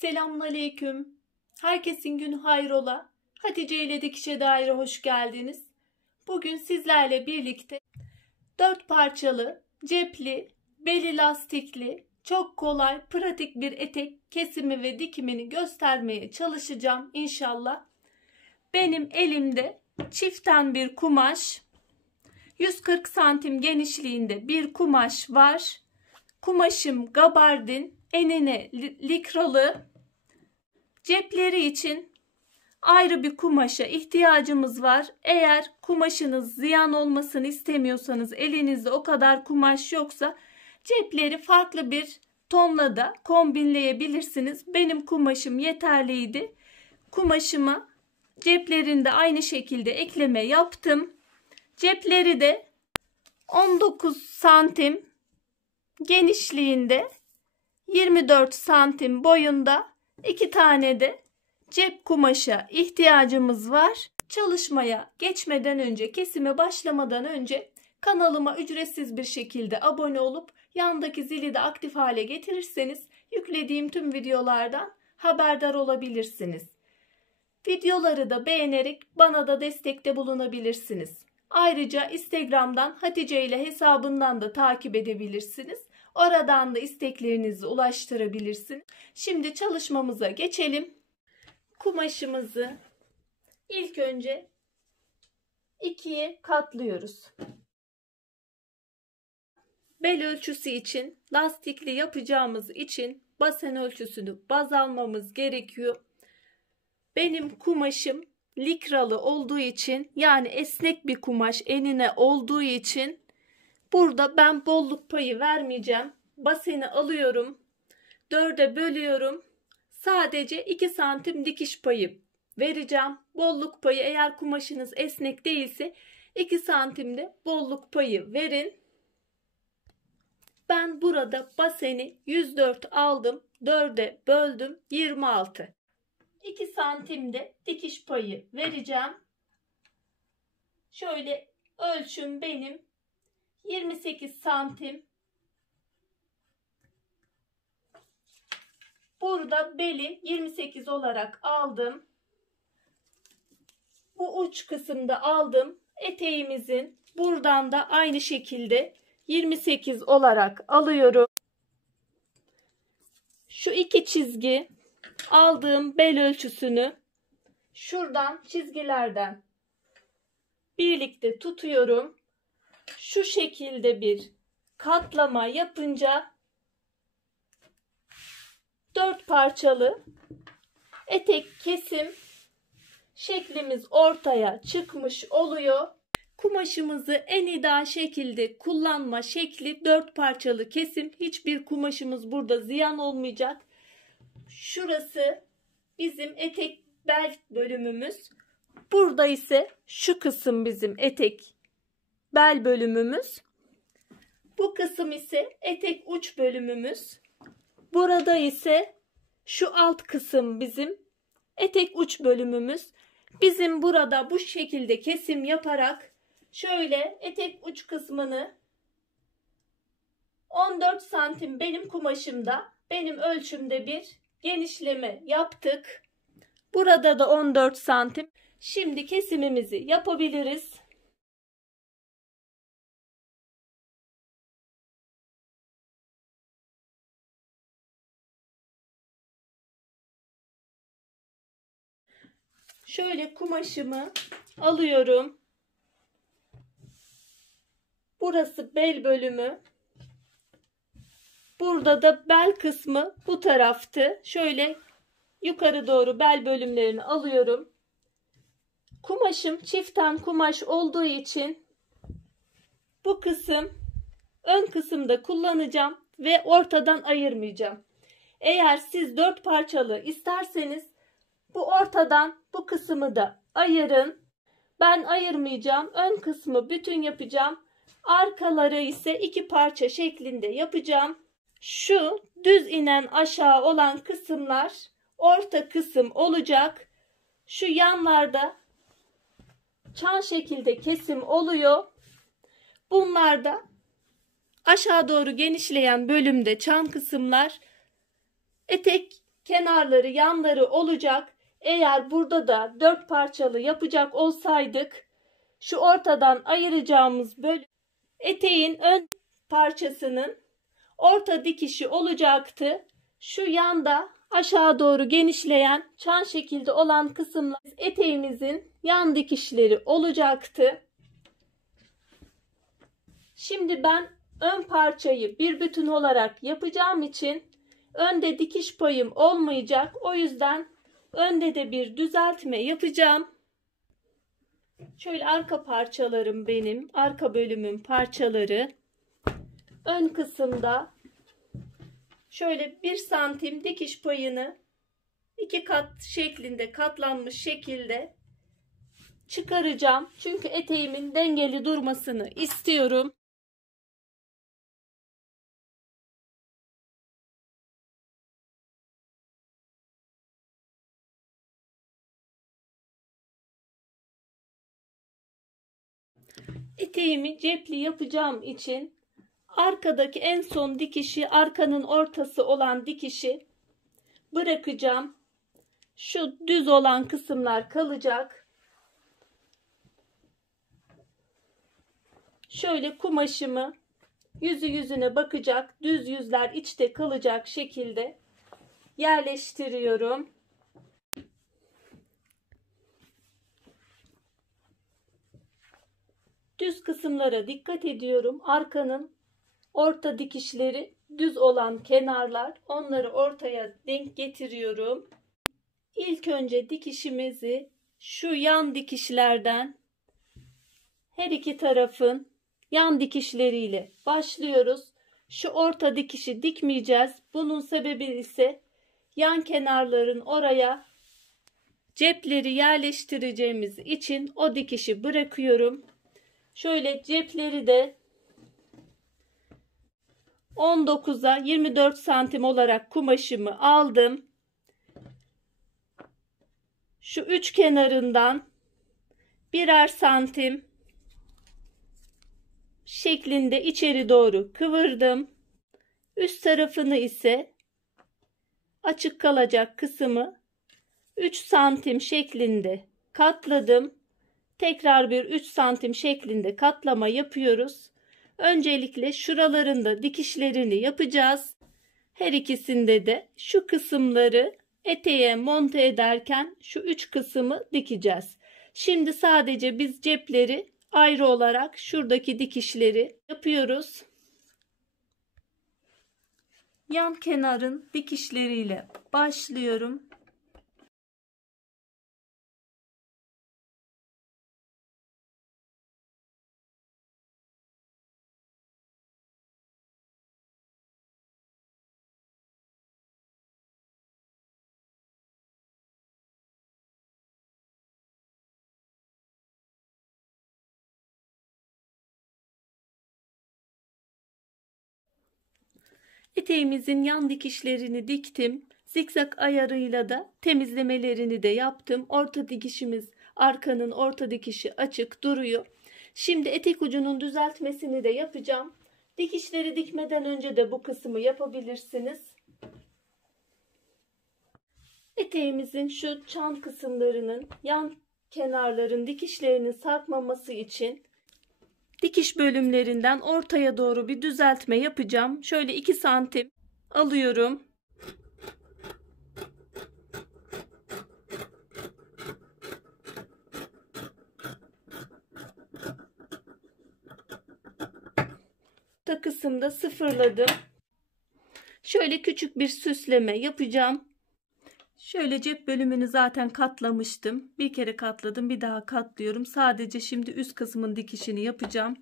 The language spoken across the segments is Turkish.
Selamünaleyküm. Herkesin günü hayrola. Hatice ile Dikişe Daire hoş geldiniz. Bugün sizlerle birlikte 4 parçalı, cepli, beli lastikli, çok kolay, pratik bir etek kesimi ve dikimini göstermeye çalışacağım inşallah. Benim elimde çiften bir kumaş, 140 santim genişliğinde bir kumaş var. Kumaşım gabardin, enine likralı. Cepleri için ayrı bir kumaşa ihtiyacımız var. Eğer kumaşınız ziyan olmasını istemiyorsanız, elinizde o kadar kumaş yoksa cepleri farklı bir tonla da kombinleyebilirsiniz. Benim kumaşım yeterliydi. Kumaşıma ceplerinde aynı şekilde ekleme yaptım. Cepleri de 19 santim genişliğinde, 24 santim boyunda 2 tane de cep kumaşa ihtiyacımız var. Çalışmaya geçmeden önce, kesime başlamadan önce kanalıma ücretsiz bir şekilde abone olup yandaki zili de aktif hale getirirseniz yüklediğim tüm videolardan haberdar olabilirsiniz. Videoları da beğenerek bana da destekte bulunabilirsiniz. Ayrıca Instagram'dan Hatice ile hesabından da takip edebilirsiniz. Oradan da isteklerinizi ulaştırabilirsiniz. Şimdi çalışmamıza geçelim. Kumaşımızı ilk önce ikiye katlıyoruz. Bel ölçüsü için, lastikli yapacağımız için basen ölçüsünü baz almamız gerekiyor. Benim kumaşım likralı olduğu için, yani esnek bir kumaş enine olduğu için burada ben bolluk payı vermeyeceğim. Baseni alıyorum, 4'e bölüyorum. Sadece 2 santim dikiş payı vereceğim. Bolluk payı, eğer kumaşınız esnek değilse 2 santimde bolluk payı verin. Ben burada baseni 104 aldım, 4'e böldüm, 26. 2 santimde dikiş payı vereceğim. Şöyle ölçüm benim 28 santim. Burada beli 28 olarak aldım. Bu uç kısımda aldım. Eteğimizin buradan da aynı şekilde 28 olarak alıyorum. Şu iki çizgi aldığım bel ölçüsünü şuradan çizgilerden birlikte tutuyorum. Şu şekilde bir katlama yapınca 4 parçalı etek kesim şeklimiz ortaya çıkmış oluyor. Kumaşımızı en ideal şekilde kullanma şekli 4 parçalı kesim. Hiçbir kumaşımız burada ziyan olmayacak. Şurası bizim etek bel bölümümüz. Burada ise şu kısım bizim etek bel bölümümüz. Bu kısım ise etek uç bölümümüz. Burada ise şu alt kısım bizim etek uç bölümümüz. Bizim burada bu şekilde kesim yaparak şöyle etek uç kısmını 14 santim benim kumaşımda, benim ölçümde bir genişleme yaptık. Burada da 14 santim. Şimdi kesimimizi yapabiliriz. Şöyle kumaşımı alıyorum. Burası bel bölümü. Burada da bel kısmı bu taraftı. Şöyle yukarı doğru bel bölümlerini alıyorum. Kumaşım çiften kumaş olduğu için bu kısım ön kısımda kullanacağım ve ortadan ayırmayacağım. Eğer siz 4 parçalı isterseniz bu ortadan bu kısmı da ayırın. Ben ayırmayacağım. Ön kısmı bütün yapacağım. Arkaları ise 2 parça şeklinde yapacağım. Şu düz inen aşağı olan kısımlar orta kısım olacak. Şu yanlarda çan şekilde kesim oluyor. Bunlar da aşağı doğru genişleyen bölümde çan kısımlar. Etek kenarları, yanları olacak. Eğer burada da 4 parçalı yapacak olsaydık şu ortadan ayıracağımız bölüm eteğin ön parçasının orta dikişi olacaktı. Şu yanda aşağı doğru genişleyen çan şekilde olan kısımlar eteğimizin yan dikişleri olacaktı. Şimdi ben ön parçayı bir bütün olarak yapacağım için önde dikiş payım olmayacak. O yüzden önde de bir düzeltme yapacağım. Şöyle arka parçalarım benim. Arka bölümün parçaları. Ön kısımda şöyle 1 santim dikiş payını 2 kat şeklinde katlanmış şekilde çıkaracağım. Çünkü eteğimin dengeli durmasını istiyorum. Eteğimi cepli yapacağım için arkadaki en son dikişi, arkanın ortası olan dikişi bırakacağım. Şu düz olan kısımlar kalacak. Şöyle kumaşımı yüzü yüzüne bakacak, düz yüzler içte kalacak şekilde yerleştiriyorum. Düz kısımlara dikkat ediyorum. Arkanın orta dikişleri düz olan kenarlar, onları ortaya denk getiriyorum. İlk önce dikişimizi şu yan dikişlerden her iki tarafın yan dikişleriyle başlıyoruz. Şu orta dikişi dikmeyeceğiz. Bunun sebebi ise yan kenarların oraya cepleri yerleştireceğimiz için o dikişi bırakıyorum. Şöyle cepleri de 19'a 24 santim olarak kumaşımı aldım. Şu üç kenarından birer santim şeklinde içeri doğru kıvırdım. Üst tarafını ise açık kalacak kısmı 3 santim şeklinde katladım. Tekrar bir 3 santim şeklinde katlama yapıyoruz. Öncelikle şuralarında dikişlerini yapacağız. Her ikisinde de şu kısımları eteğe monte ederken şu 3 kısmı dikeceğiz. Şimdi sadece biz cepleri ayrı olarak şuradaki dikişleri yapıyoruz. Yan kenarın dikişleriyle başlıyorum. Eteğimizin yan dikişlerini diktim. Zikzak ayarıyla da temizlemelerini de yaptım. Orta dikişimiz, arkanın orta dikişi açık duruyor. Şimdi etek ucunun düzeltmesini de yapacağım. Dikişleri dikmeden önce de bu kısmı yapabilirsiniz. Eteğimizin şu çan kısımlarının yan kenarların dikişlerinin sarkmaması için dikiş bölümlerinden ortaya doğru bir düzeltme yapacağım. Şöyle 2 santim alıyorum. Orta kısımda sıfırladım. Şöyle küçük bir süsleme yapacağım. Şöyle cep bölümünü zaten katlamıştım. Bir kere katladım, bir daha katlıyorum. Sadece şimdi üst kısmın dikişini yapacağım.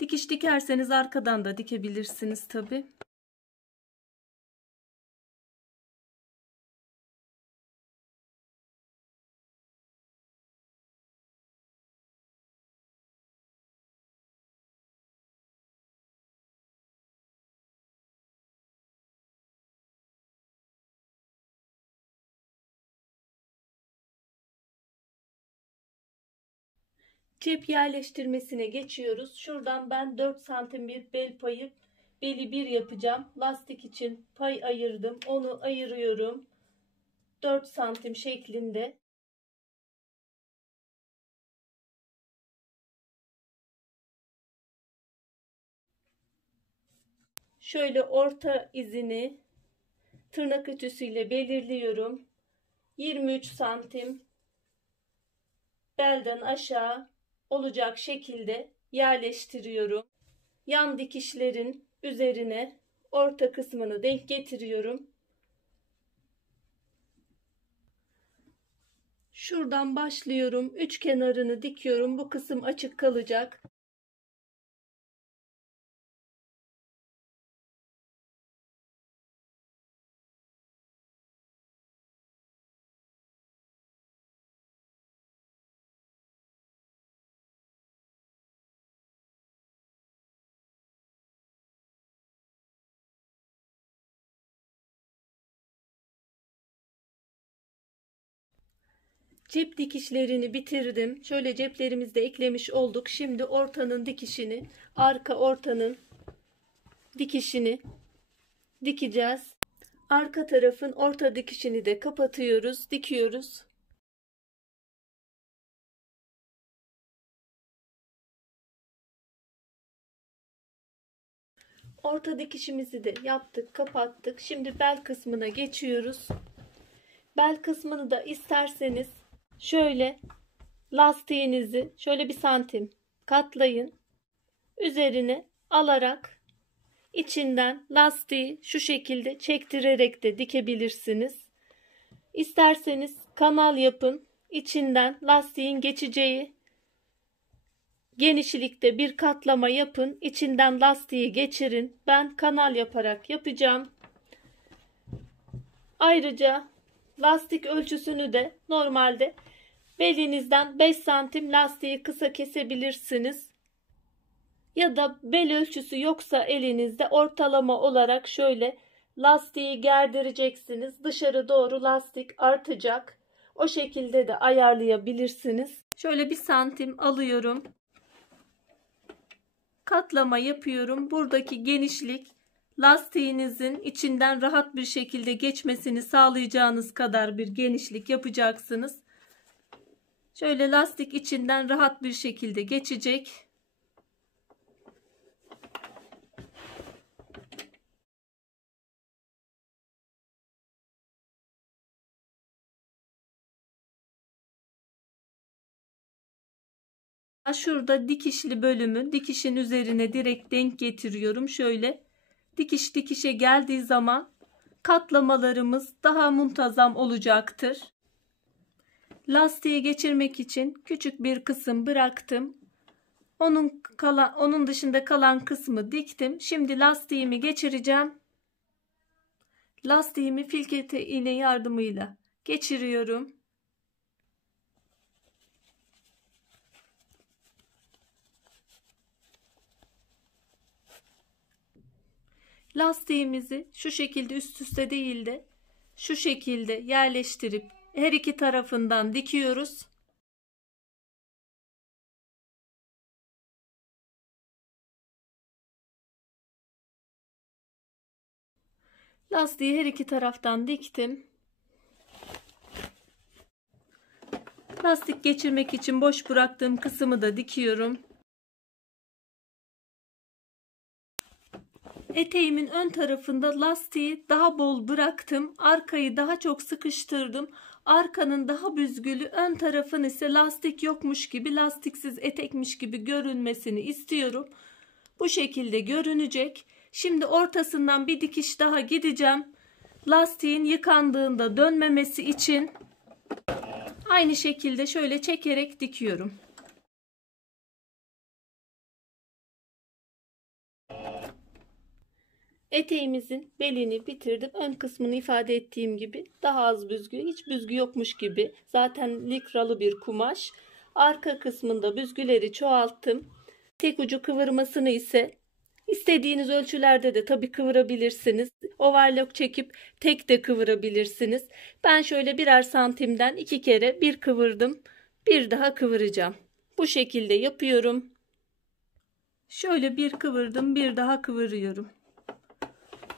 Dikiş dikerseniz arkadan da dikebilirsiniz tabi. Cep yerleştirmesine geçiyoruz. Şuradan ben 4 santim bir bel payı, beli 1 yapacağım. Lastik için pay ayırdım. Onu ayırıyorum. 4 santim şeklinde şöyle orta izini tırnak ütüsüyle belirliyorum. 23 santim belden aşağı olacak şekilde yerleştiriyorum. Yan dikişlerin üzerine orta kısmını denk getiriyorum. Şuradan başlıyorum. Üç kenarını dikiyorum. Bu kısım açık kalacak. Cep dikişlerini bitirdim. Şöyle ceplerimizi de eklemiş olduk. Şimdi ortanın dikişini, arka ortanın dikişini dikeceğiz. Arka tarafın orta dikişini de kapatıyoruz, dikiyoruz. Orta dikişimizi de yaptık, kapattık. Şimdi bel kısmına geçiyoruz. Bel kısmını da isterseniz şöyle lastiğinizi şöyle 1 santim katlayın. Üzerine alarak içinden lastiği şu şekilde çektirerek de dikebilirsiniz. İsterseniz kanal yapın. İçinden lastiğin geçeceği genişlikte bir katlama yapın. İçinden lastiği geçirin. Ben kanal yaparak yapacağım. Ayrıca lastik ölçüsünü de normalde belinizden 5 santim lastiği kısa kesebilirsiniz. Ya da bel ölçüsü yoksa elinizde ortalama olarak şöyle lastiği gerdireceksiniz. Dışarı doğru lastik artacak. O şekilde de ayarlayabilirsiniz. Şöyle 1 santim alıyorum. Katlama yapıyorum. Buradaki genişlik lastiğinizin içinden rahat bir şekilde geçmesini sağlayacağınız kadar bir genişlik yapacaksınız. Şöyle lastik içinden rahat bir şekilde geçecek. Şurada dikişli bölümü dikişin üzerine direkt denk getiriyorum. Şöyle dikiş dikişe geldiği zaman katlamalarımız daha muntazam olacaktır. Lastiği geçirmek için küçük bir kısım bıraktım. Onun dışında kalan kısmı diktim. Şimdi lastiğimi geçireceğim. Lastiğimi filkete iğne yardımıyla geçiriyorum. Lastiğimizi şu şekilde üst üste değil de şu şekilde yerleştirip her iki tarafından dikiyoruz. Lastiği her iki taraftan diktim. Lastik geçirmek için boş bıraktığım kısmı da dikiyorum. Eteğimin ön tarafında lastiği daha bol bıraktım. Arkayı daha çok sıkıştırdım. Arkanın daha büzgülü, ön tarafın ise lastik yokmuş gibi, lastiksiz etekmiş gibi görünmesini istiyorum. Bu şekilde görünecek. Şimdi ortasından bir dikiş daha gideceğim. Lastiğin yıkandığında dönmemesi için aynı şekilde şöyle çekerek dikiyorum. Eteğimizin belini bitirdim. Ön kısmını ifade ettiğim gibi daha az büzgü, hiç büzgü yokmuş gibi. Zaten likralı bir kumaş. Arka kısmında büzgüleri çoğalttım. Tek ucu kıvırmasını ise istediğiniz ölçülerde de tabii kıvırabilirsiniz. Overlock çekip tek de kıvırabilirsiniz. Ben şöyle birer santimden 2 kere bir kıvırdım. Bir daha kıvıracağım. Bu şekilde yapıyorum. Şöyle bir kıvırdım, bir daha kıvırıyorum.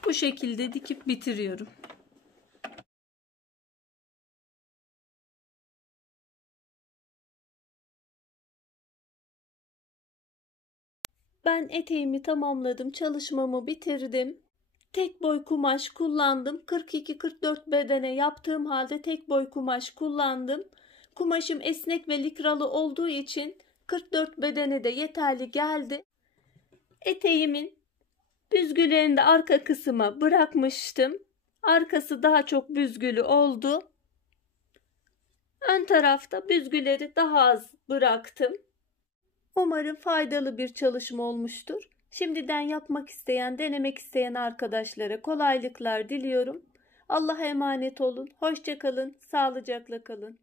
Bu şekilde dikip bitiriyorum. Ben eteğimi tamamladım. Çalışmamı bitirdim. Tek boy kumaş kullandım. 42-44 bedene yaptığım halde tek boy kumaş kullandım. Kumaşım esnek ve likralı olduğu için 44 bedene de yeterli geldi. Eteğimin büzgülerini de arka kısma bırakmıştım. Arkası daha çok büzgülü oldu. Ön tarafta büzgüleri daha az bıraktım. Umarım faydalı bir çalışma olmuştur. Şimdiden yapmak isteyen, denemek isteyen arkadaşlara kolaylıklar diliyorum. Allah'a emanet olun. Hoşça kalın, sağlıcakla kalın.